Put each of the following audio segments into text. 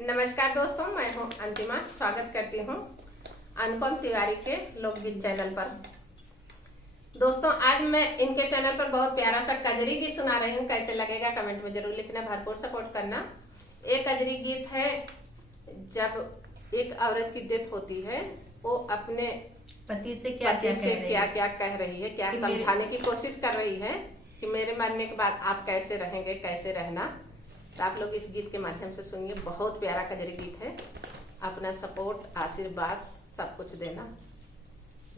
नमस्कार दोस्तों, मैं हूं अंतिमा। स्वागत करती हूं अनुपम तिवारी के लोकगीत चैनल पर। दोस्तों, आज मैं इनके चैनल पर बहुत प्यारा सा कजरी गीत सुना रही हूं। कैसे लगेगा कमेंट में जरूर लिखना, भरपूर सपोर्ट करना। एक कजरी गीत है, जब एक औरत की डेथ होती है, वो अपने पति से क्या कह रही है, क्या समझाने की कोशिश कर रही है कि मेरे मरने के बाद आप कैसे रहेंगे, कैसे रहना। तो आप लोग इस गीत के माध्यम से सुनिए। बहुत प्यारा कजरी गीत है। अपना सपोर्ट, आशीर्वाद सब कुछ देना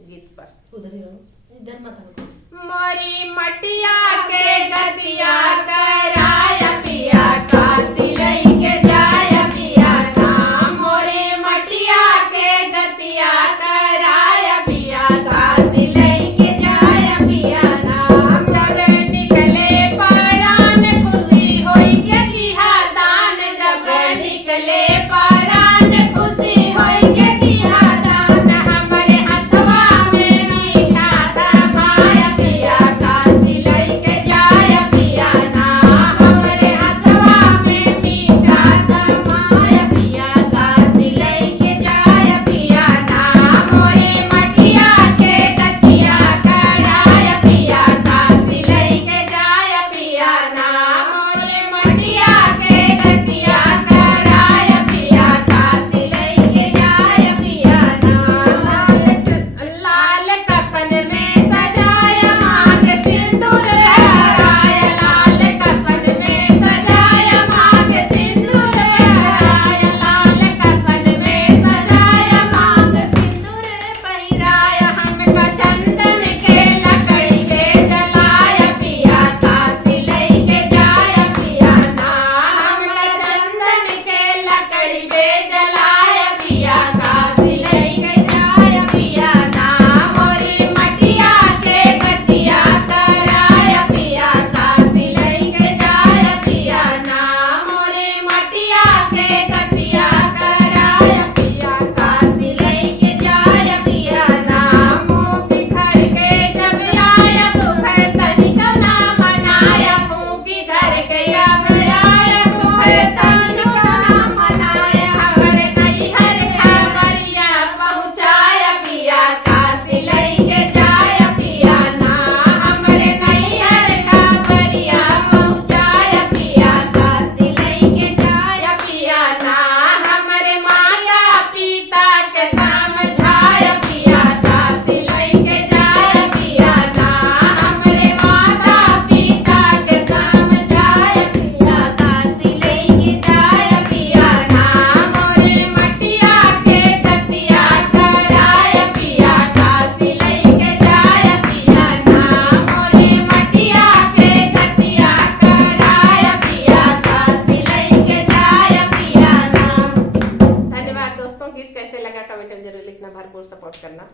गीत पर। उधर ही रहो, इधर मत आओ। मोरी मटिया के गतिया कराया पिया काशी लई के जाया पिया नाम। मोरी मटिया के गतिया कराया पिया काशी लई के जाया पिया नाम। जब निकले परान खुशी होई के किहा दान। जब निकले परान खुशी होई के किहा दान। हमरे हथवा में मीठा धमाया पिया काशी लई के जाया पिया नाम। हमरे हथवा में मीठा धमाया पिया काशी लई के जाया पिया नाम। मोरी मटिया के गतिया कराया पिया काशी लई के जाया पिया नाम। मोरी मटिया के गतिया कराया पिया काशी लई के जाया पिया नाम। लाल कफन में सजाया मांग सिंदूर हराया। लाल कफन में सजाया मांग सिंदूर हराया। लाल कफन में सजाया मांग सिंदूर पहिराया। हमका चंदन के लकड़ी पे जलाया पिया काशी लई के जाया पिया नाम। हमका चंदन के लकड़ी पे जलाया पिया काशी लई के जाया पिया नाम। मोरी मटिया के गतिया कराया पिया काशी लई के जाया पिया नाम। मोरी मटिया के गतिया कराया पिया काशी लई के जाया पिया नाम। फूकी घर के जब आया तो है तनिक ना मनाया। फूकी घर के अब आया तो है तनिक ना मनाया। हमरे नैहर खबरिया पहुँचाया पिया काशी लई के जाया पिया नाम। हमरे नैहर खबरिया पहुँचाया पिया काशी लई के जाया पिया नाम। हमरे माता पिता के समझाया पिया काशी लई के जाया पिया नाम। हमरे माता पिता के समझाया पिया काशी लई के जाया पिया नाम। मोरे मटिया के गतिया कराया पिया काशी लई के जाया पिया नाम। मोरे मटिया के गतिया कराया पिया काशी लई के जाया पिया नाम। धन्यवाद दोस्तों। गीत कैसे लगा कमेंट में जरूर लिखना, भरपूर सपोर्ट करना।